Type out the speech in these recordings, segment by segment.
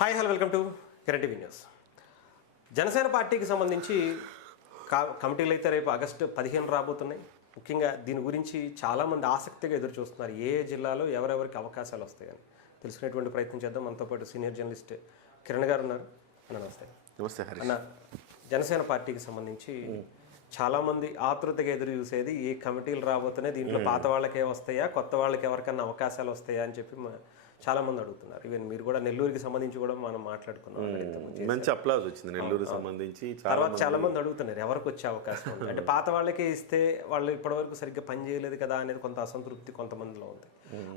Hi hello welcome to Kiran TV news. Janasena పార్టీకి సంబంధించి కమిటీలు అయితే రేపు ఆగస్టు 15 రాబోతున్నాయి. ముఖ్యంగా దీని గురించి చాలామంది ఆసక్తిగా ఎదురు చూస్తున్నారు. ఏ జిల్లాలో ఎవరెవరికి అవకాశాలు వస్తాయని తెలుసుకునేటువంటి ప్రయత్నం చేద్దాం. మనతో పాటు సీనియర్ జర్నలిస్ట్ కిరణ్ గారు ఉన్నారు. అన్న నమస్తే. నమస్తే హరీష్. అన్న, జనసేన పార్టీకి సంబంధించి చాలామంది ఆతృతగా ఎదురు చూసేది ఈ కమిటీలు రాబోతున్నాయి, దీంట్లో పాత వాళ్ళకే వస్తాయా, కొత్త వాళ్ళకి ఎవరికన్నా అవకాశాలు వస్తాయా అని చెప్పి చాలామంది అడుగుతున్నారు. ఈవెన్ మీరు కూడా నెల్లూరుకి సంబంధించి కూడా మనం మాట్లాడుకున్నాం. మంచి అప్లాజ్ వచ్చింది నెల్లూరు సంబంధించి. తర్వాత చాలా మంది అడుగుతున్నారు ఎవరికి వచ్చే అవకాశం ఉంది అంటే పాత వాళ్ళకే ఇస్తే వాళ్ళు ఇప్పటివరకు సరిగ్గా పని చేయలేదు కదా అనేది కొంత అసంతృప్తి కొంతమందిలో ఉంది.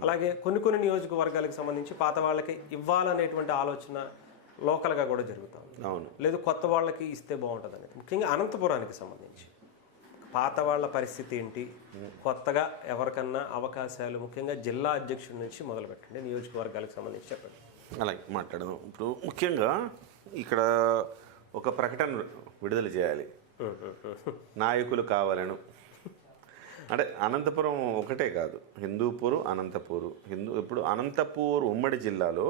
అలాగే కొన్ని నియోజకవర్గాలకు సంబంధించి పాత వాళ్ళకి ఇవ్వాలనేటువంటి ఆలోచన లోకల్గా కూడా జరుగుతూ ఉంది. లేదు కొత్త వాళ్ళకి ఇస్తే బాగుంటుంది అనేది. ముఖ్యంగా అనంతపురానికి సంబంధించి పాత వాళ్ళ పరిస్థితి ఏంటి, కొత్తగా ఎవరికన్నా అవకాశాలు, ముఖ్యంగా జిల్లా అధ్యక్షుడి నుంచి మొదలు పెట్టండి, నియోజకవర్గాలకు సంబంధించి చెప్పండి. అలాగే మాట్లాడదాం. ఇప్పుడు ముఖ్యంగా ఇక్కడ ఒక ప్రకటన విడుదల చేయాలి. నాయకులు కావాలను అంటే అనంతపురం ఒకటే కాదు, హిందూపూర్, అనంతపూరు. ఇప్పుడు అనంతపూర్ ఉమ్మడి జిల్లాలో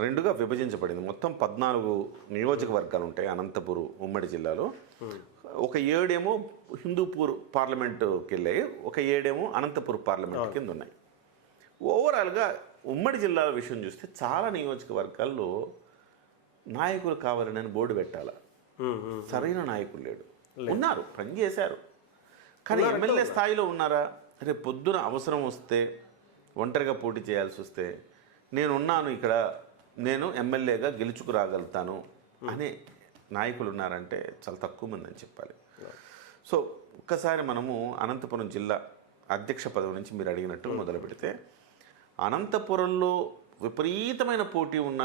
రెండుగా విభజించబడింది. మొత్తం 14 నియోజకవర్గాలు ఉంటాయి అనంతపూర్ ఉమ్మడి జిల్లాలో. ఒక 7 ఏమో హిందూపూర్ పార్లమెంటుకి వెళ్ళాయి, ఒక 7 ఏమో అనంతపూర్ పార్లమెంట్ కింద ఉన్నాయి. ఓవరాల్గా ఉమ్మడి జిల్లాల విషయం చూస్తే చాలా నియోజకవర్గాల్లో నాయకులు కావాలని బోర్డు పెట్టాల, సరైన నాయకులు లేడు. ఉన్నారు, పనిచేశారు, కానీ ఎమ్మెల్యే స్థాయిలో ఉన్నారా? రేపు పొద్దున అవసరం వస్తే ఒంటరిగా పోటీ చేయాల్సి వస్తే నేనున్నాను ఇక్కడ, నేను ఎమ్మెల్యేగా గెలుచుకురాగలుగుతాను అనే నాయకులు ఉన్నారంటే చాలా తక్కువ మంది అని చెప్పాలి. సో ఒక్కసారి మనము అనంతపురం జిల్లా అధ్యక్ష పదవి నుంచి మీరు అడిగినట్టు మొదలు పెడితే, అనంతపురంలో విపరీతమైన పోటీ ఉన్న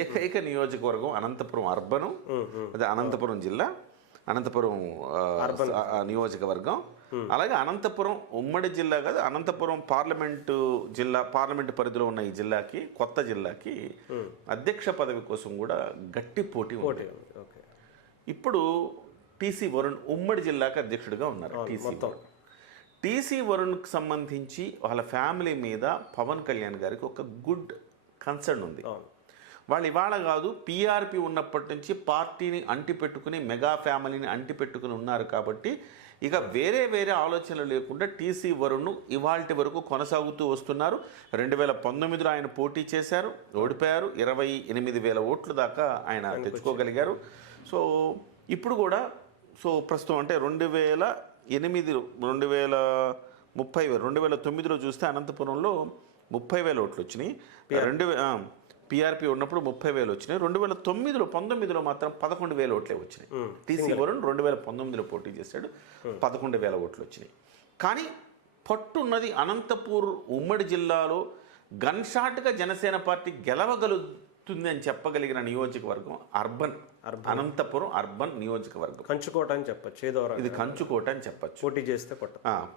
ఏకైక నియోజకవర్గం అనంతపురం అర్బను, అదే అనంతపురం జిల్లా, అనంతపురం నియోజకవర్గం. అలాగే అనంతపురం ఉమ్మడి జిల్లా కాదు, అనంతపురం పార్లమెంటు పరిధిలో ఉన్న ఈ జిల్లాకి, కొత్త జిల్లాకి అధ్యక్ష పదవి కోసం కూడా గట్టి పోటీ ఉంది. ఇప్పుడు టీసీ వరుణ్ ఉమ్మడి జిల్లాకి అధ్యక్షుడిగా ఉన్నారు. టీసీ వరుణ్కి సంబంధించి వాళ్ళ ఫ్యామిలీ మీద పవన్ కళ్యాణ్ గారికి ఒక గుడ్ కన్సర్న్ ఉంది. వాళ్ళు ఇవాళ కాదు, పీఆర్పీ ఉన్నప్పటి నుంచి పార్టీని అంటిపెట్టుకుని, మెగా ఫ్యామిలీని అంటిపెట్టుకుని ఉన్నారు. కాబట్టి ఇక వేరే ఆలోచనలు లేకుండా టీసీ వరుణ్ ఇవాల్టి వరకు కొనసాగుతూ వస్తున్నారు. 2019లో ఆయన పోటీ చేశారు, ఓడిపోయారు. 28,000 ఓట్లు దాకా ఆయన తెచ్చుకోగలిగారు. సో ఇప్పుడు కూడా ప్రస్తుతం అంటే 2009లో చూస్తే అనంతపురంలో 30,000 ఓట్లు వచ్చినాయి. పీఆర్పీ ఉన్నప్పుడు 30,000 వచ్చినాయి. 2019లో మాత్రం 11,000 ఓట్లే వచ్చినాయి. టీసీ వరుణ్ 2019లో పోటీ చేశాడు, 11,000 ఓట్లు వచ్చినాయి. కానీ పట్టున్నది అనంతపూర్ ఉమ్మడి జిల్లాలో గన్ షాట్గా జనసేన పార్టీ గెలవగలుగుతుంది అని చెప్పగలిగిన నియోజకవర్గం అనంతపురం అర్బన్ నియోజకవర్గం. కంచుకోట అని చెప్పచ్చు, ఇది కంచుకోట అని చెప్పచ్చు.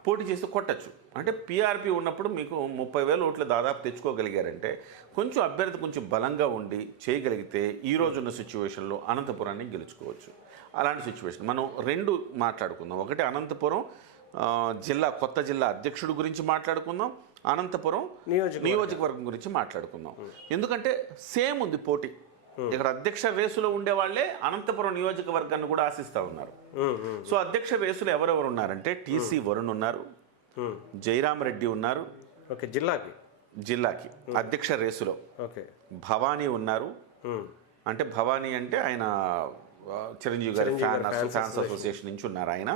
పోటీ చేస్తే కొట్టచ్చు. అంటే పీఆర్పీ ఉన్నప్పుడు మీకు 30,000 ఓట్లు దాదాపు తెచ్చుకోగలిగారంటే, కొంచెం అభ్యర్థి కొంచెం బలంగా ఉండి చేయగలిగితే ఈ రోజున్న సిచ్యువేషన్లో అనంతపురాన్ని గెలుచుకోవచ్చు. అలాంటి సిచ్యువేషన్ మనం 2 మాట్లాడుకుందాం. ఒకటి అనంతపురం జిల్లా, కొత్త జిల్లా అధ్యక్షుడి గురించి మాట్లాడుకుందాం, అనంతపురం నియోజకవర్గం గురించి మాట్లాడుకుందాం. ఎందుకంటే సేమ్ ఉంది పోటీ. ఇక్కడ అధ్యక్ష రేసులో ఉండేవాళ్లే అనంతపురం నియోజకవర్గాన్ని కూడా ఆశిస్తూ ఉన్నారు. సో అధ్యక్ష రేసులో ఎవరెవరు ఉన్నారంటే, టీసీ వరుణ్ ఉన్నారు, జయరామ్ రెడ్డి ఉన్నారు. జిల్లాకి అధ్యక్ష రేసులో భవానీ ఉన్నారు. అంటే భవానీ అంటే ఆయన చిరంజీవి గారి ఫ్యాన్స్ అసోసియేషన్ నుంచి ఉన్నారు ఆయన.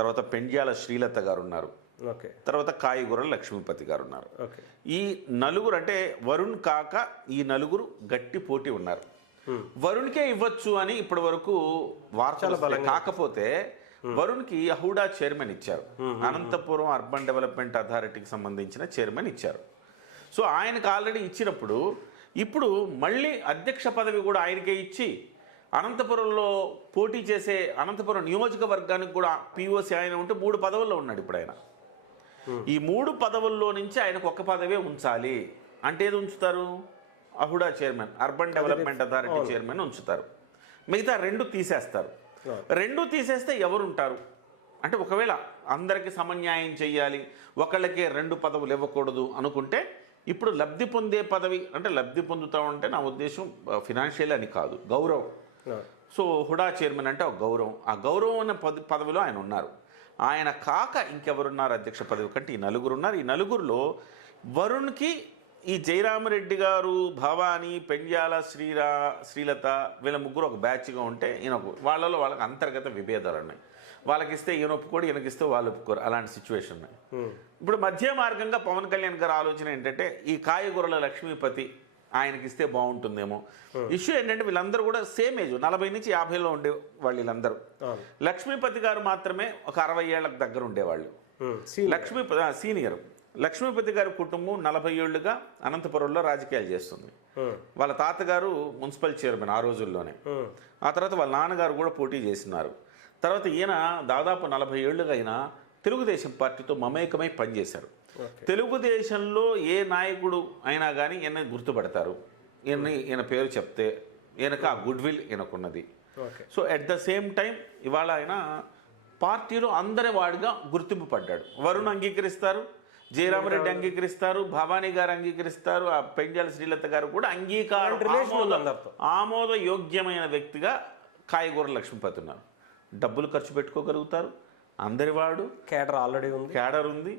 తర్వాత పెండ్యాల శ్రీలత గారు ఉన్నారు. తర్వాత కాయగూరల లక్ష్మీపతి గారు ఉన్నారు. ఈ నలుగురు అంటే వరుణ్ కాక ఈ నలుగురు గట్టి పోటీ ఉన్నారు. వరుణ్కే ఇవ్వచ్చు అని ఇప్పటి వరకు వార్తలు. కాకపోతే వరుణ్కి హూడా చైర్మన్ ఇచ్చారు, అనంతపురం అర్బన్ డెవలప్మెంట్ అథారిటీకి సంబంధించిన చైర్మన్ ఇచ్చారు. సో ఆయనకు ఆల్రెడీ ఇచ్చినప్పుడు ఇప్పుడు మళ్ళీ అధ్యక్ష పదవి కూడా ఆయనకే ఇచ్చి, అనంతపురంలో పోటీ చేసే అనంతపురం నియోజకవర్గానికి కూడా పిఓసి ఆయన ఉంటే 3 పదవుల్లో ఉన్నాడు ఇప్పుడు ఆయన. ఈ 3 పదవుల్లో నుంచి ఆయనకు ఒక పదవే ఉంచాలి. అంటే ఏది ఉంచుతారు? AHUDA chairman, urban development authority chairman ఉంచుతారు. మిగతా 2 తీసేస్తారు. 2 తీసేస్తే ఎవరుంటారు అంటే, ఒకవేళ అందరికీ సమన్యాయం చేయాలి, ఒకళ్ళకే 2 పదవులు ఇవ్వకూడదు అనుకుంటే ఇప్పుడు లబ్ధి పొందే పదవి అంటే లబ్ధి పొందుతామంటే నా ఉద్దేశం ఫినాన్షియల్ అని కాదు, గౌరవం. సో హుడా చైర్మన్ అంటే ఒక గౌరవం. ఆ గౌరవం అనే పదవిలో ఆయన ఉన్నారు. ఆయన కాక ఇంకెవరున్నారు అధ్యక్ష పదవి కంటే ఈ నలుగురు ఉన్నారు. ఈ నలుగురిలో వరుణ్కి ఈ జయరామరెడ్డి గారు, భవానీ, పెండ్యాల శ్రీలత వీళ్ళ ముగ్గురు ఒక బ్యాచ్గా ఉంటే వాళ్ళకి అంతర్గత విభేదాలు ఉన్నాయి. వాళ్ళకి ఇస్తే ఈయన ఒప్పుకోడు, ఈయనకిస్తే వాళ్ళు ఒప్పుకోరు, అలాంటి సిచ్యువేషన్ ఉన్నాయి. ఇప్పుడు మధ్య మార్గంగా పవన్ కళ్యాణ్ గారు ఆలోచన ఏంటంటే ఈ కాయగూరల లక్ష్మీపతి ఆయనకి ఇస్తే బాగుంటుందేమో. ఇష్యూ ఏంటంటే వీళ్ళందరూ కూడా సేమ్ ఏజ్, 40 నుంచి 50లో ఉండే వాళ్ళు వీళ్ళందరూ. లక్ష్మీపతి గారు మాత్రమే ఒక 60 ఏళ్లకు దగ్గర ఉండేవాళ్ళు. సీనియర్. లక్ష్మీపతి గారి కుటుంబం 40 ఏళ్లుగా అనంతపురంలో రాజకీయాలు చేస్తుంది. వాళ్ళ తాతగారు మున్సిపల్ చైర్మన్ ఆ రోజుల్లోనే. ఆ తర్వాత వాళ్ళ నాన్నగారు కూడా పోటీ చేసినారు. తర్వాత ఈయన దాదాపు 40 ఏళ్లుగా అయినా తెలుగుదేశం పార్టీతో మమేకమై పనిచేశారు. తెలుగుదేశంలో ఏ నాయకుడు అయినా కానీ ఈయన గుర్తుపడతారు. ఈయన పేరు చెప్తే ఈయనకు ఆ గుడ్ విల్ ఈయనకున్నది. So at the same time ఇవాళ ఆయన పార్టీలో అందరి వాడిగా గుర్తింపు పడ్డాడు. వరుణ్ అంగీకరిస్తారు, జయరామరెడ్డి అంగీకరిస్తారు, భవానీ గారు అంగీకరిస్తారు, ఆ పెండ్యాల శ్రీలత గారు కూడా ఆమోదయోగ్యమైన వ్యక్తిగా కాయగూర లక్ష్మీపతి ఉన్నారు. డబ్బులు ఖర్చు పెట్టుకోగలుగుతారు, అందరివాడు, కేడర్ ఉంది.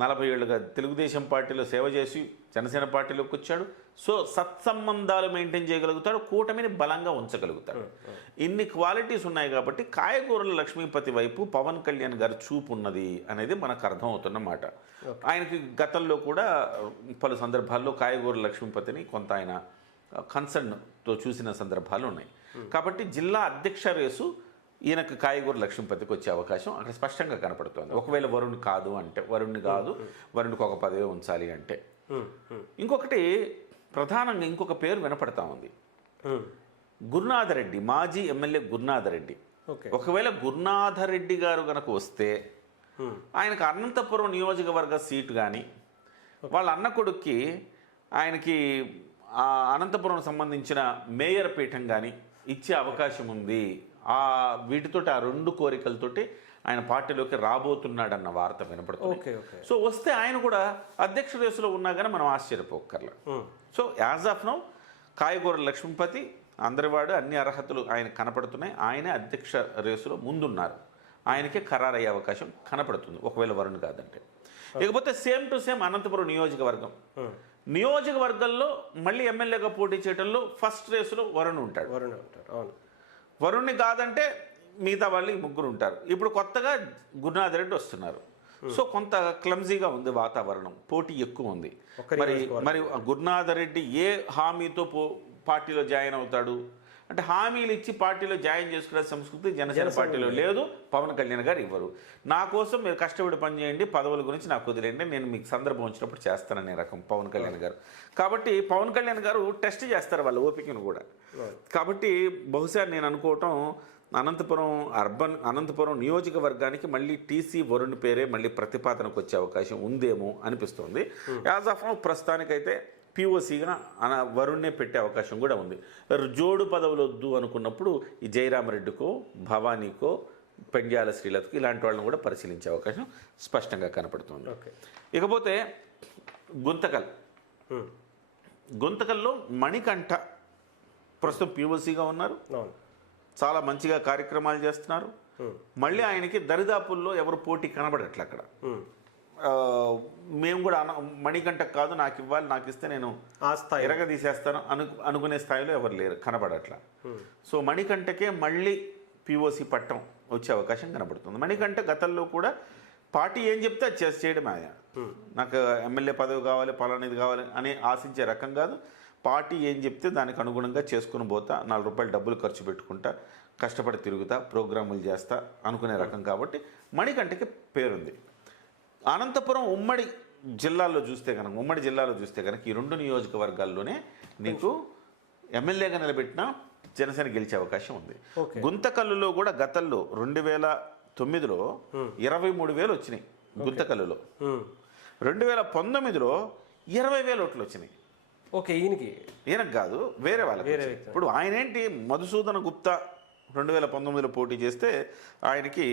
40 ఏళ్ళుగా తెలుగుదేశం పార్టీలో సేవ చేసి జనసేన పార్టీలోకి వచ్చాడు. సో సత్సంబంధాలు మెయింటైన్ చేయగలుగుతాడు, కూటమిని బలంగా ఉంచగలుగుతాడు. ఇన్ని క్వాలిటీస్ ఉన్నాయి కాబట్టి కాయగూరల లక్ష్మీపతి వైపు పవన్ కళ్యాణ్ గారు చూపు ఉన్నది అనేది మనకు అర్థమవుతున్నమాట. ఆయనకి గతంలో కూడా పలు సందర్భాల్లో కాయగూరల లక్ష్మీపతిని కొంత ఆయన కన్సర్న్తో చూసిన సందర్భాలు ఉన్నాయి. కాబట్టి జిల్లా అధ్యక్ష రేసు ఈయనకు కాయగూర లక్ష్మీపతికి వచ్చే అవకాశం అక్కడ స్పష్టంగా కనపడుతోంది. ఒకవేళ వరుణ్ కాదు అంటే, వరుణ్కి ఒక పదవి ఉంచాలి అంటే. ఇంకొకటి ప్రధానంగా ఇంకొక పేరు వినపడతా ఉంది, గురునాథరెడ్డి, మాజీ ఎమ్మెల్యే గురునాథరెడ్డి. ఒకవేళ గురునాథరెడ్డి గారు కనుక వస్తే ఆయనకు అనంతపురం నియోజకవర్గ సీటు కానీ వాళ్ళ అన్న కొడుక్కి ఆయనకి అనంతపురం సంబంధించిన మేయర్ పీఠం కానీ ఇచ్చే అవకాశం ఉంది. వీటితోటి ఆ 2 కోరికలతోటి ఆయన పార్టీలోకి రాబోతున్నాడన్న వార్త వినపడుతుంది. సో వస్తే ఆయన కూడా అధ్యక్ష రేసులో ఉన్నా కానీ మనం ఆశ్చర్యపోకర్లా. So as of now Kayagura Lakshmipathi అందరివాడు, అన్ని అర్హతలు ఆయన కనపడుతున్నాయి. ఆయనే అధ్యక్ష రేసులో ముందున్నారు. ఆయనకే ఖరారయ్యే అవకాశం కనపడుతుంది ఒకవేళ వరుణ్ కాదంటే. ఇకపోతే సేమ్ టు సేమ్ అనంతపురం నియోజకవర్గంలో మళ్ళీ ఎమ్మెల్యేగా పోటీ చేయడంలో ఫస్ట్ రేసులో వరుణ్ ఉంటాడు. వరుణ్ని కాదంటే మిగతా వాళ్ళు ముగ్గురు ఉంటారు. ఇప్పుడు కొత్తగా గురునాథరెడ్డి వస్తున్నారు. సో కొంత క్లమ్జీగా ఉంది వాతావరణం, పోటీ ఎక్కువ ఉంది. మరి గురునాథరెడ్డి ఏ హామీతో పార్టీలో జాయిన్ అవుతాడు అంటే, హామీలు ఇచ్చి పార్టీలో జాయిన్ చేసుకునే సంస్కృతి జనసేన పార్టీలో లేదు. పవన్ కళ్యాణ్ గారు ఇవ్వరు. నా కోసం మీరు కష్టపడి పనిచేయండి, పదవుల గురించి నాకు వదిలేయండి, నేను మీకు సందర్భం వచ్చినప్పుడు చేస్తాననే రకం పవన్ కళ్యాణ్ గారు. కాబట్టి పవన్ కళ్యాణ్ గారు టెస్ట్ చేస్తారు వాళ్ళ ఓపికను కూడా. కాబట్టి బహుశా నేను అనుకోవటం అనంతపురం నియోజకవర్గానికి మళ్ళీ టీసీ వరుణ్ పేరే మళ్ళీ ప్రతిపాదనకు వచ్చే అవకాశం ఉందేమో అనిపిస్తుంది. యాజ్ ఆఫ్ నౌ ప్రస్తుతానికైతే పిఓసిగా వరుణ్నే పెట్టే అవకాశం కూడా ఉంది. జోడు పదవులు వద్దు అనుకున్నప్పుడు ఈ జయరామరెడ్డికో, భవానీకో, పెండ్యాల శ్రీలతకు ఇలాంటి వాళ్ళని కూడా పరిశీలించే అవకాశం స్పష్టంగా కనపడుతుంది. ఇకపోతే గుంతకల్లో మణికంఠ ప్రస్తుతం పిఓసిగా ఉన్నారు. చాలా మంచిగా కార్యక్రమాలు చేస్తున్నారు. మళ్ళీ ఆయనకి దరిదాపుల్లో ఎవరు పోటీ కనబడట్లే అక్కడ. మేము కూడా మణికంఠకు కాదు, నాకు ఇవ్వాలి, నాకు ఇస్తే నేను ఎరగదీసేస్తాను అనుకునే స్థాయిలో ఎవరు లేరు, కనబడట్లా. సో మణికంఠకే మళ్ళీ పిఓసి పట్టం వచ్చే అవకాశం కనబడుతుంది. మణికంఠ గతంలో కూడా పార్టీ ఏం చెప్తే అది చేయడం ఆయన, నాకు ఎమ్మెల్యే పదవి కావాలి, పలానిది కావాలి అని ఆశించే రకం కాదు. పార్టీ ఏం చెప్తే దానికి అనుగుణంగా చేసుకుని పోతా, 4 రూపాయలు డబ్బులు ఖర్చు పెట్టుకుంటా, కష్టపడి తిరుగుతా, ప్రోగ్రాములు చేస్తా అనుకునే రకం. కాబట్టి మణికంఠకి పేరుంది. అనంతపురం ఉమ్మడి జిల్లాలో చూస్తే కనుక ఈ 2 నియోజకవర్గాల్లోనే నీకు ఎమ్మెల్యేగా నిలబెట్టిన జనసేన గెలిచే అవకాశం ఉంది. గుంతకల్లులో కూడా గతంలో 2009లో 23,000 వచ్చినాయి గుంతకల్లులో. 2019లో 20,000 ఓట్లు వచ్చినాయి. ఈయనకు కాదు, వేరే వాళ్ళకి. ఇప్పుడు ఆయన ఏంటి, మధుసూదన గుప్తా 2019లో పోటీ చేస్తే ఆయనకి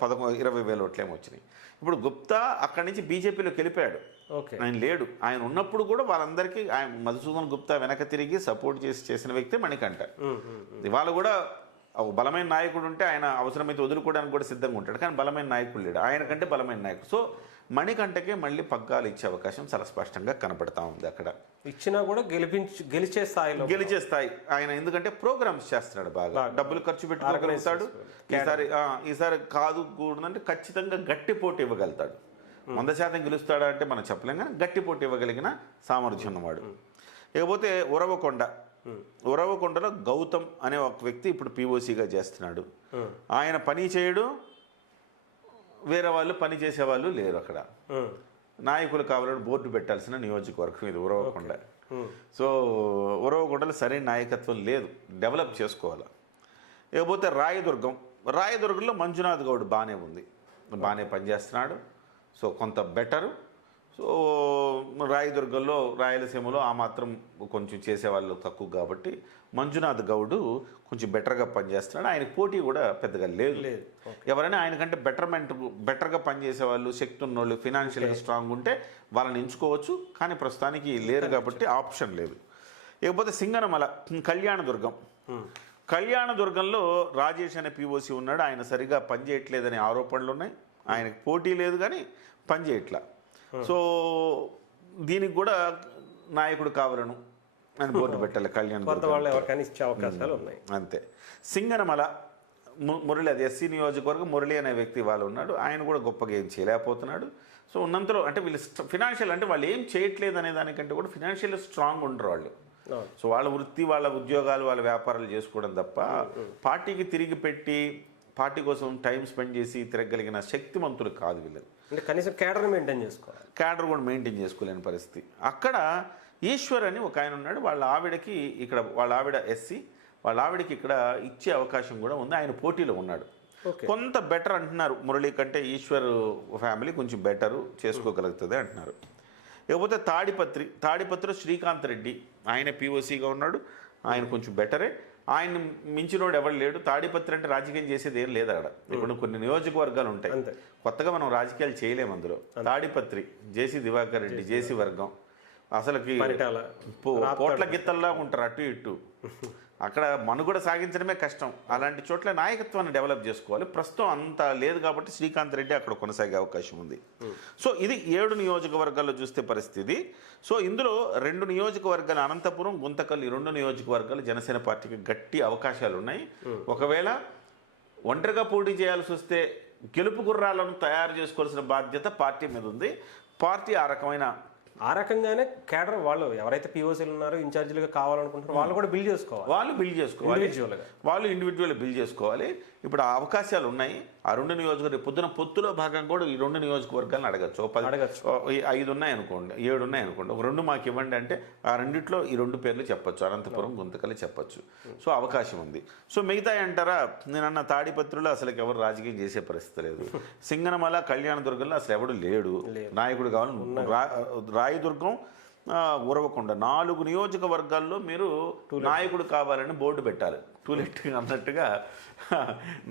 20,000 ఓట్లేమో వచ్చినాయి. ఇప్పుడు గుప్తా అక్కడి నుంచి బీజేపీలోకి వెళ్ళిపోయాడు. ఓకే. ఆయన లేడు. ఆయన ఉన్నప్పుడు కూడా వాళ్ళందరికీ ఆయన మధుసూదన్ గుప్తా వెనక తిరిగి సపోర్ట్ చేసిన వ్యక్తి మణికంఠ. ఇవాళ కూడా ఒక బలమైన నాయకుడు ఉంటే ఆయన అవసరమైతే వదులుకోవడానికి కూడా సిద్ధంగా ఉంటాడు, కానీ బలమైన నాయకుడు లేడు, ఆయన కంటే బలమైన నాయకుడు. సో మణికంఠకే మళ్ళీ పగ్గాలు ఇచ్చే అవకాశం చాలా స్పష్టంగా కనపడతా ఉంది. అక్కడ ఇచ్చినా కూడా గెలిచే స్థాయి ఆయన, ఎందుకంటే ప్రోగ్రామ్స్ చేస్తున్నాడు, బాగా డబ్బులు ఖర్చు పెట్టుకోగలుగుతాడు. ఈసారి కాదు కూడదంటే ఖచ్చితంగా గట్టి పోటీ ఇవ్వగలుగుతాడు. 100% గెలుస్తాడా అంటే మనం చెప్పలేం, కానీ గట్టి పోటీ ఇవ్వగలిగిన సామర్థ్యం ఉన్నవాడు. ఇకపోతే ఉరవకొండలో గౌతమ్ అనే ఒక వ్యక్తి ఇప్పుడు పీఓసీగా చేస్తున్నాడు. ఆయన పని చేయడు, వేరే వాళ్ళు పని చేసేవాళ్ళు లేరు అక్కడ. నాయకులు కావాలని బోర్డు పెట్టాల్సిన నియోజకవర్గం ఇది ఉరవకొండ. సో ఉరవకొండలో సరైన నాయకత్వం లేదు, డెవలప్ చేసుకోవాలి. ఇకపోతే రాయదుర్గంలో మంజునాథ్ గౌడ్ బాగానే ఉంది, బాగానే పనిచేస్తున్నాడు. సో కొంత బెటరు. సో రాయదుర్గంలో రాయలసీమలో ఆ మాత్రం కొంచెం చేసేవాళ్ళు తక్కువ కాబట్టి మంజునాథ్ గౌడ్ కొంచెం బెటర్గా పనిచేస్తున్నాడు. ఆయనకు పోటీ కూడా పెద్దగా లేదు. ఎవరైనా ఆయనకంటే బెటర్గా పనిచేసే వాళ్ళు, శక్తి ఉన్నోళ్ళు, ఫినాన్షియల్గా స్ట్రాంగ్ ఉంటే వాళ్ళని ఎంచుకోవచ్చు, కానీ ప్రస్తుతానికి లేరు కాబట్టి ఆప్షన్ లేదు. ఇకపోతే సింగనమల కళ్యాణదుర్గంలో రాజేష్ అనే పీఓసీ ఉన్నాడు. ఆయన సరిగా పనిచేయట్లేదనే ఆరోపణలు ఉన్నాయి. ఆయనకు పోటీ లేదు కానీ పనిచేయట్లా. సో దీనికి కూడా నాయకుడు కావాలను అని బోర్డు పెట్టాలి కళ్యాణ్. అంతే. సింగనమల మురళి, అది ఎస్సీ నియోజకవర్గం, మురళి అనే వ్యక్తి వాళ్ళు ఉన్నాడు. ఆయన కూడా గొప్పగా ఏం చేయలేకపోతున్నాడు. సో ఉన్నంతలో అంటే వీళ్ళు ఫినాన్షియల్, అంటే వాళ్ళు ఏం చేయట్లేదు అనే దానికంటే కూడా ఫినాన్షియల్ స్ట్రాంగ్ ఉండరు వాళ్ళు. సో వాళ్ళ వృత్తి, వాళ్ళ ఉద్యోగాలు, వాళ్ళ వ్యాపారాలు చేసుకోవడం తప్ప పార్టీకి తిరిగి పెట్టి పార్టీ కోసం టైం స్పెండ్ చేసి తిరగలిగిన శక్తిమంతులు కాదు వీళ్ళు. అంటే కనీసం క్యాడర్ మెయింటైన్ చేసుకోవాలి, క్యాడర్ కూడా మెయింటైన్ చేసుకోలేని పరిస్థితి. అక్కడ ఈశ్వర్ అని ఒక ఆయన ఉన్నాడు. వాళ్ళ ఆవిడ ఎస్సీ, వాళ్ళ ఆవిడకి ఇక్కడ ఇచ్చే అవకాశం కూడా ఉంది. ఆయన పోటీలో ఉన్నాడు. కొంత బెటర్ అంటున్నారు, మురళి కంటే ఈశ్వర్ ఫ్యామిలీ కొంచెం బెటరు చేసుకోగలుగుతుంది అంటున్నారు. ఇకపోతే తాడిపత్రిలో శ్రీకాంత్ రెడ్డి, ఆయన పీఓసీగా ఉన్నాడు. ఆయన కొంచెం బెటరే, ఆయన మించినోడు ఎవరు లేడు. తాడిపత్రి అంటే రాజకీయం చేసేది ఏం లేదు అక్కడ. ఇప్పుడు కొన్ని నియోజకవర్గాలు ఉంటాయి, కొత్తగా మనం రాజకీయాలు చేయలేము అందులో. తాడిపత్రి, జేసీ దివాకర్ రెడ్డి, జేసీ వర్గం అసలుకి పోట్ల గిత్తల్లా ఉంటారు అటు ఇటు. అక్కడ మనుగడ సాగించడమే కష్టం. అలాంటి చోట్ల నాయకత్వాన్ని డెవలప్ చేసుకోవాలి. ప్రస్తుతం అంత లేదు కాబట్టి శ్రీకాంత్ రెడ్డి అక్కడ కొనసాగే అవకాశం ఉంది. సో ఇది 7 నియోజకవర్గాల్లో చూస్తే పరిస్థితి. సో ఇందులో 2 నియోజకవర్గాలు, అనంతపురం, గుంతకల్, ఈ 2 నియోజకవర్గాలు జనసేన పార్టీకి గట్టి అవకాశాలు ఉన్నాయి. ఒకవేళ ఒంటరిగా పోటీ చేయాల్సి వస్తే గెలుపు గుర్రాలను తయారు చేసుకోవాల్సిన బాధ్యత పార్టీ మీద ఉంది. పార్టీ ఆ రకంగానే క్యాడర్ వాళ్ళు ఎవరైతే పీఓసీలు ఉన్నారో, ఇన్ఛార్జీలుగా కావాలనుకుంటారో వాళ్ళు కూడా బిల్డ్ చేసుకోవాలి. వాళ్ళు ఇండివిజువల్గా బిల్డ్ చేసుకోవాలి. ఇప్పుడు ఆ అవకాశాలు ఉన్నాయి. ఆ 2 నియోజకవర్గం పొద్దున పొత్తులో భాగం కూడా ఈ 2 నియోజకవర్గాలను అడగచ్చు. 5 ఉన్నాయనుకోండి, 7 ఉన్నాయనుకోండి, ఒక 2 మాకు ఇవ్వండి అంటే ఆ రెండిట్లో ఈ 2 పేర్లు చెప్పచ్చు, అనంతపురం, గుంతకల్లి చెప్పచ్చు. సో అవకాశం ఉంది. సో మిగతా అంటారా, నేనన్న తాడిపత్రిలో అసలు ఎవరు రాజకీయం చేసే పరిస్థితి లేదు. సింగనమల, కళ్యాణదుర్గంలో అసలు ఎవడు లేడు నాయకుడు కావాలి. రాయదుర్గం, ఉరవకొండ 4 నియోజకవర్గాల్లో మీరు నాయకుడు కావాలని బోర్డు పెట్టాలి. టూలెట్ అన్నట్టుగా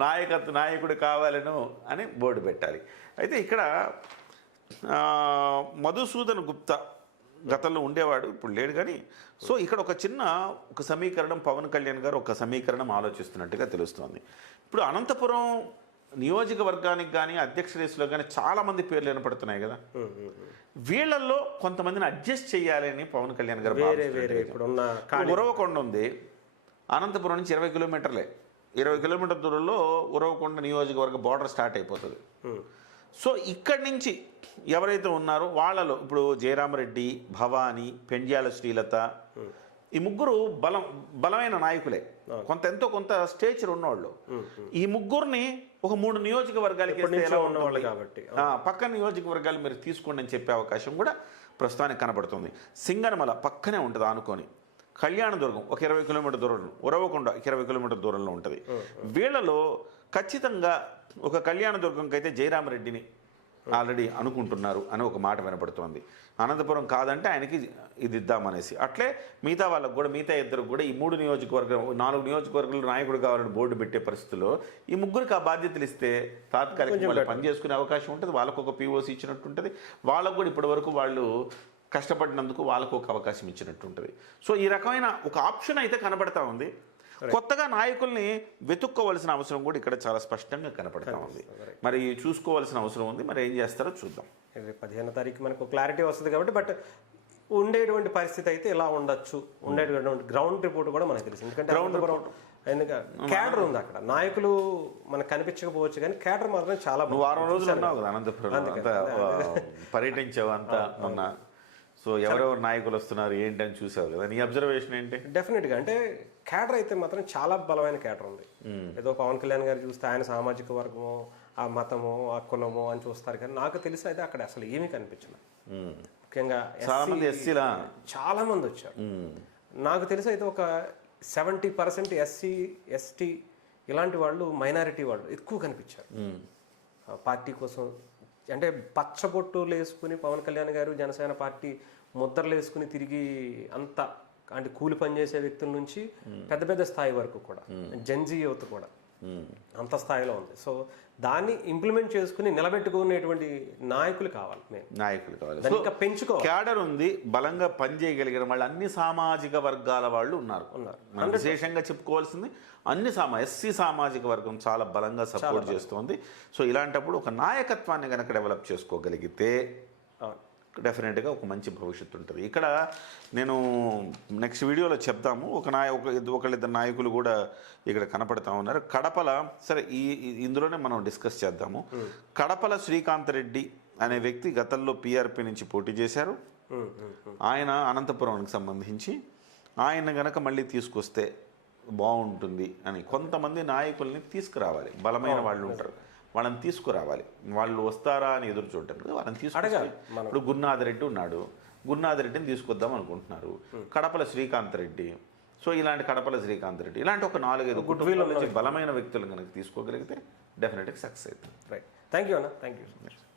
నాయకుడు కావాలను అని బోర్డు పెట్టాలి. అయితే ఇక్కడ మధుసూదన్ గుప్తా గతంలో ఉండేవాడు, ఇప్పుడు లేడు. కానీ సో ఇక్కడ ఒక సమీకరణం, పవన్ కళ్యాణ్ గారు ఒక సమీకరణం ఆలోచిస్తున్నట్టుగా తెలుస్తోంది. ఇప్పుడు అనంతపురం నియోజకవర్గానికి కానీ అధ్యక్ష రేసులో కానీ చాలామంది పేర్లు వినపడుతున్నాయి కదా. వీళ్ళల్లో కొంతమందిని అడ్జస్ట్ చేయాలని పవన్ కళ్యాణ్ గారు. ఉరవకొండ ఉంది, అనంతపురం నుంచి 20 కిలోమీటర్లే, 20 కిలోమీటర్ల దూరంలో ఉరవకొండ నియోజకవర్గ బోర్డర్ స్టార్ట్ అయిపోతుంది. సో ఇక్కడి నుంచి ఎవరైతే ఉన్నారో వాళ్ళలో ఇప్పుడు జయరామరెడ్డి, భవానీ, పెండ్యాల శ్రీలత, ఈ ముగ్గురు బలమైన నాయకులే, ఎంతో కొంత స్టేచర్ ఉన్నవాళ్ళు. ఈ ముగ్గురిని ఒక 3 నియోజకవర్గాలకి ఉన్నవాళ్ళు కాబట్టి పక్క నియోజకవర్గాలు మీరు తీసుకోండి అని చెప్పే అవకాశం కూడా ప్రస్తుతానికి కనబడుతుంది. సింగనమల పక్కనే ఉంటుంది ఆనుకొని, కళ్యాణదుర్గం ఒక 20 కిలోమీటర్ దూరంలో, ఉరవకొండ 20 కిలోమీటర్ దూరంలో ఉంటుంది. వీళ్ళలో ఖచ్చితంగా ఒక కళ్యాణదుర్గంకి అయితే జయరామరెడ్డిని ఆల్రెడీ అనుకుంటున్నారు అని ఒక మాట వినపడుతోంది. అనంతపురం కాదంటే ఆయనకి ఇది ఇద్దామనేసి. అట్లే మిగతా వాళ్ళకు కూడా, మిగతా ఇద్దరికి కూడా ఈ 3 నియోజకవర్గం 4 నియోజకవర్గాలు నాయకుడు కావాలని బోర్డు పెట్టే పరిస్థితుల్లో ఈ ముగ్గురికి ఆ బాధ్యతలు ఇస్తే తాత్కాలికంగా వాళ్ళు పని చేసుకునే అవకాశం ఉంటుంది. వాళ్ళకు ఒక పీఓసీ ఇచ్చినట్టు ఉంటుంది. వాళ్ళకు కూడా ఇప్పటి వరకు వాళ్ళు కష్టపడినందుకు వాళ్ళకు ఒక అవకాశం ఇచ్చినట్టు ఉంటుంది. సో ఈ రకమైన ఒక ఆప్షన్ అయితే కనబడతా ఉంది. కొత్తగా నాయకుల్ని వెతుక్కోవాల్సిన అవసరం కూడా ఇక్కడ చాలా స్పష్టంగా కనపడతా ఉంది. మరి చూసుకోవాల్సిన అవసరం ఉంది. మరి ఏం చేస్తారో చూద్దాం. 15వ తారీఖు మనకు క్లారిటీ వస్తుంది కాబట్టి. బట్ ఉండేటువంటి పరిస్థితి అయితే ఇలా ఉండొచ్చు. ఉండేటువంటి గ్రౌండ్ రిపోర్ట్ కూడా మనకు తెలుసు. ఎందుకంటే క్యాడర్ ఉంది అక్కడ. నాయకులు మనకు కనిపించకపోవచ్చు కానీ క్యాడర్ మాత్రం చాలా. వారం రోజులు ఉన్నావు కదా అనంతపురం, అంతా పర్యటించావు అంతా మొన్న. సో ఎవరెవరు నాయకులు వస్తున్నారు ఏంటి అని చూసావు కదా, నీ అబ్జర్వేషన్ ఏంటి? డెఫినెట్గా అంటే క్యాడర్ అయితే మాత్రం చాలా బలమైన క్యాడర్ ఉంది. ఏదో పవన్ కళ్యాణ్ గారు చూస్తే ఆయన సామాజిక వర్గము, ఆ మతము, ఆ కులము అని చూస్తారు కానీ నాకు తెలిసి అయితే అక్కడ అసలు ఏమీ కనిపించలేదు. ముఖ్యంగా చాలా మంది వచ్చారు. నాకు తెలిసి అయితే ఒక 70% ఎస్సీ ఎస్టీ ఇలాంటి వాళ్ళు, మైనారిటీ వాళ్ళు ఎక్కువ కనిపించారు పార్టీ కోసం. అంటే పచ్చబొట్టులు వేసుకుని పవన్ కళ్యాణ్ గారు జనసేన పార్టీ ముద్రలు వేసుకుని తిరిగి అంత అంటే కూలి పనిచేసే వ్యక్తుల నుంచి పెద్ద పెద్ద స్థాయి వరకు కూడా, జెన్జీ యువత కూడా అంత స్థాయిలో ఉంది. సో దాన్ని ఇంప్లిమెంట్ చేసుకుని నిలబెట్టుకునేటువంటి నాయకులు కావాలి. నాయకులు కావాలి, ఇంకా పెంచుకోవాలి. క్యాడర్ ఉంది, బలంగా పనిచేయగలిగిన వాళ్ళు అన్ని సామాజిక వర్గాల వాళ్ళు ఉన్నారు. విశేషంగా చెప్పుకోవాల్సింది అన్ని ఎస్సీ సామాజిక వర్గం చాలా బలంగా సపోర్ట్ చేస్తోంది. సో ఇలాంటప్పుడు ఒక నాయకత్వాన్ని కనుక డెవలప్ చేసుకోగలిగితే డెఫినెట్గా ఒక మంచి భవిష్యత్తు ఉంటుంది. ఇక్కడ నేను నెక్స్ట్ వీడియోలో చెప్తాము. ఒకళ్ళిద్దరు నాయకులు కూడా ఇక్కడ కనపడతా ఉన్నారు. కడపల సరే ఇందులోనే మనం డిస్కస్ చేద్దాము. కడపల శ్రీకాంత్ రెడ్డి అనే వ్యక్తి గతంలో పీఆర్పీ నుంచి పోటీ చేశారు. ఆయన అనంతపురానికి సంబంధించి ఆయన గనక మళ్ళీ తీసుకొస్తే బాగుంటుంది అని కొంతమంది నాయకుల్ని తీసుకురావాలి. బలమైన వాళ్ళు ఉంటారు, వాళ్ళని తీసుకురావాలి. వాళ్ళు వస్తారా అని ఎదురు చూడటం, వాళ్ళని తీసుకురావాలి. ఇప్పుడు గురునాథ్ రెడ్డి ఉన్నాడు, గురునాథ్ రెడ్డిని తీసుకొద్దాం అనుకుంటున్నారు. కడపల శ్రీకాంత్ రెడ్డి, సో ఇలాంటి కడపల శ్రీకాంత్ రెడ్డి ఇలాంటి ఒక 4-5 కుటుంబాల నుంచి బలమైన వ్యక్తులు కనుక తీసుకోగలిగితే డెఫినెట్గా సక్సెస్ అవుతుంది. రైట్, థ్యాంక్ యూ అన్న, థ్యాంక్ యూ.